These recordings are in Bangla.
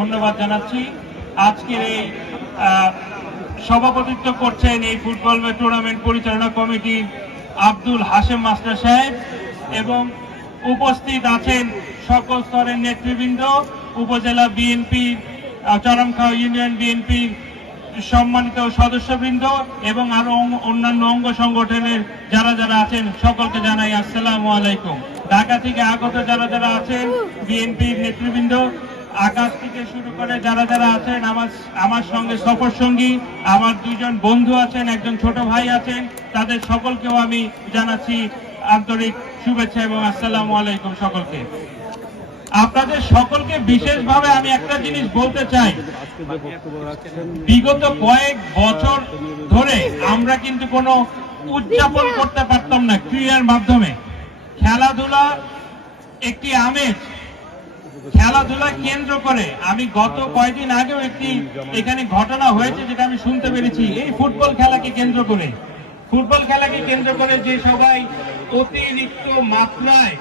ধন্যবাদ জানাচ্ছি। আজকের এই সভাপতিত্ব করছেন এই ফুটবল টুর্নামেন্ট পরিচালনা কমিটির আব্দুল হাশেম মাস্টার সাহেব এবং উপস্থিত আছেন সকল স্তরের নেতৃবৃন্দ, উপজেলা বিএনপির, চরমখাও ইউনিয়ন বিএনপির সম্মানিত সদস্যবৃন্দ এবং আরো অন্যান্য অঙ্গ সংগঠনের যারা যারা আছেন সকলকে জানাই আসসালামু আলাইকুম। ঢাকা থেকে আগত যারা যারা আছেন, বিএনপির নেতৃবৃন্দ, আকাশ থেকে শুরু করে যারা যারা আছেন, আমার সঙ্গে সফর সঙ্গী, আমার দুইজন বন্ধু আছেন, একজন ছোট ভাই আছেন, তাদের সকলকেও আমি জানাচ্ছি আন্তরিক শুভেচ্ছা এবং আসসালামু আলাইকুম সকলকে। আপনাদের সকলকে বিশেষভাবে আমি একটা জিনিস বলতে চাই, বিগত কয়েক বছর ধরে আমরা কিন্তু কোনো উদযাপন করতে পারতাম না ক্রীড়ার মাধ্যমে। খেলাধুলা একটি আমেজ, খেলাধুলা কেন্দ্র করে আমি গত কয়েকদিন আগেও একটি এখানে ঘটনা হয়েছে যেটা আমি শুনতে পেরেছি। এই ফুটবল খেলাকে কেন্দ্র করে যে সবাই অতিরিক্ত মাত্রায়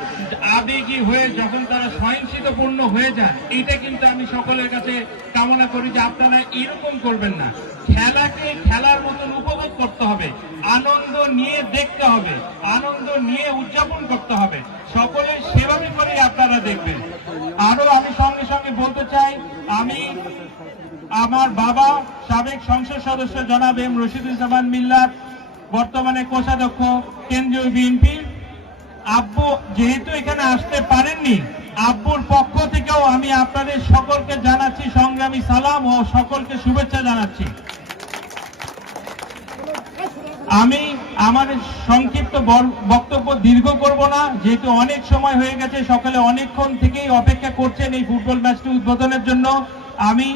আবেগী হয়ে যখন তারা সহিংসিতপূর্ণ হয়ে যায়, এটা কিন্তু আমি সকলের কাছে কামনা করি যে আপনারা এরকম করবেন না। খেলাকে খেলার মতন উপভোগ করতে হবে, আনন্দ নিয়ে দেখতে হবে, আনন্দ নিয়ে উদযাপন করতে হবে, সকলে সেভাবে করে আপনারা দেখবেন। আরো আমি সঙ্গে সঙ্গে বলতে চাই, আমি আমার বাবা সাবেক সংসদ সদস্য জনাব এম রশিদুজ্জামান মিল্লাত, বর্তমানে কোষাধ্যক্ষ কেন্দ্রীয় বিএনপি, আব্বু যেহেতু এখানে আসতে পারেননি, আব্বুর পক্ষ থেকেও আমি আপনাদের সকলকে জানাচ্ছি সংগ্রামী সালাম ও সকলকে শুভেচ্ছা জানাচ্ছি। আমি আমার সংক্ষিপ্ত বক্তব্য দীর্ঘ করব না, যেহেতু অনেক সময় হয়ে গেছে, সকালে অনেকক্ষণ থেকেই অপেক্ষা করছেন এই ফুটবল ম্যাচটি উদ্বোধনের জন্য। আমি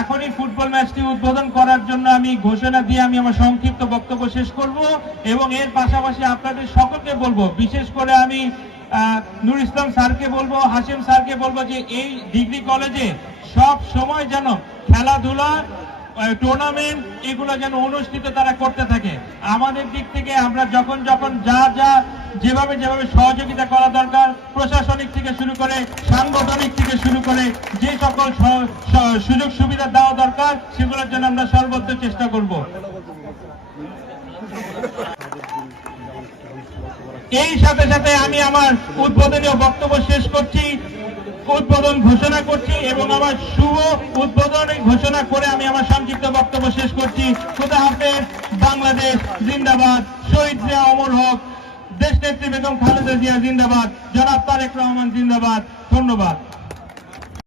এখনই ফুটবল ম্যাচটি উদ্বোধন করার জন্য আমি ঘোষণা দিয়ে আমি আমার সংক্ষিপ্ত বক্তব্য শেষ করব এবং এর পাশাপাশি আপনাদের সকলকে বলবো, বিশেষ করে আমি নুর ইসলাম স্যারকে বলবো, হাশিম স্যারকে বলবো যে এই ডিগ্রি কলেজে সব সময় যেন খেলাধুলা টুর্নামেন্ট এগুলো যেন অনুষ্ঠিত তারা করতে থাকে। আমাদের দিক থেকে আমরা যখন যেভাবে সহযোগিতা করা দরকার, প্রশাসনিক থেকে শুরু করে সাংগঠনিক থেকে শুরু করে যে সকল সুযোগ সুবিধা দেওয়া দরকার সেগুলোর জন্য আমরা সর্বোচ্চ চেষ্টা করব। এই সাথে সাথে আমি আমার উদ্বোধনীয় বক্তব্য শেষ করছি, উদ্বোধন ঘোষণা করছি এবং আমার শুভ উদ্বোধনী ঘোষণা করে আমি আমার সংক্ষিপ্ত বক্তব্য শেষ করছি। খোদা হাফেজ। বাংলাদেশ জিন্দাবাদ। শহীদ জিয়া অমর হোক। দেশনেত্রী বেগম খালেদা জিয়া জিন্দাবাদ। জনাব তারেক রহমান জিন্দাবাদ। ধন্যবাদ।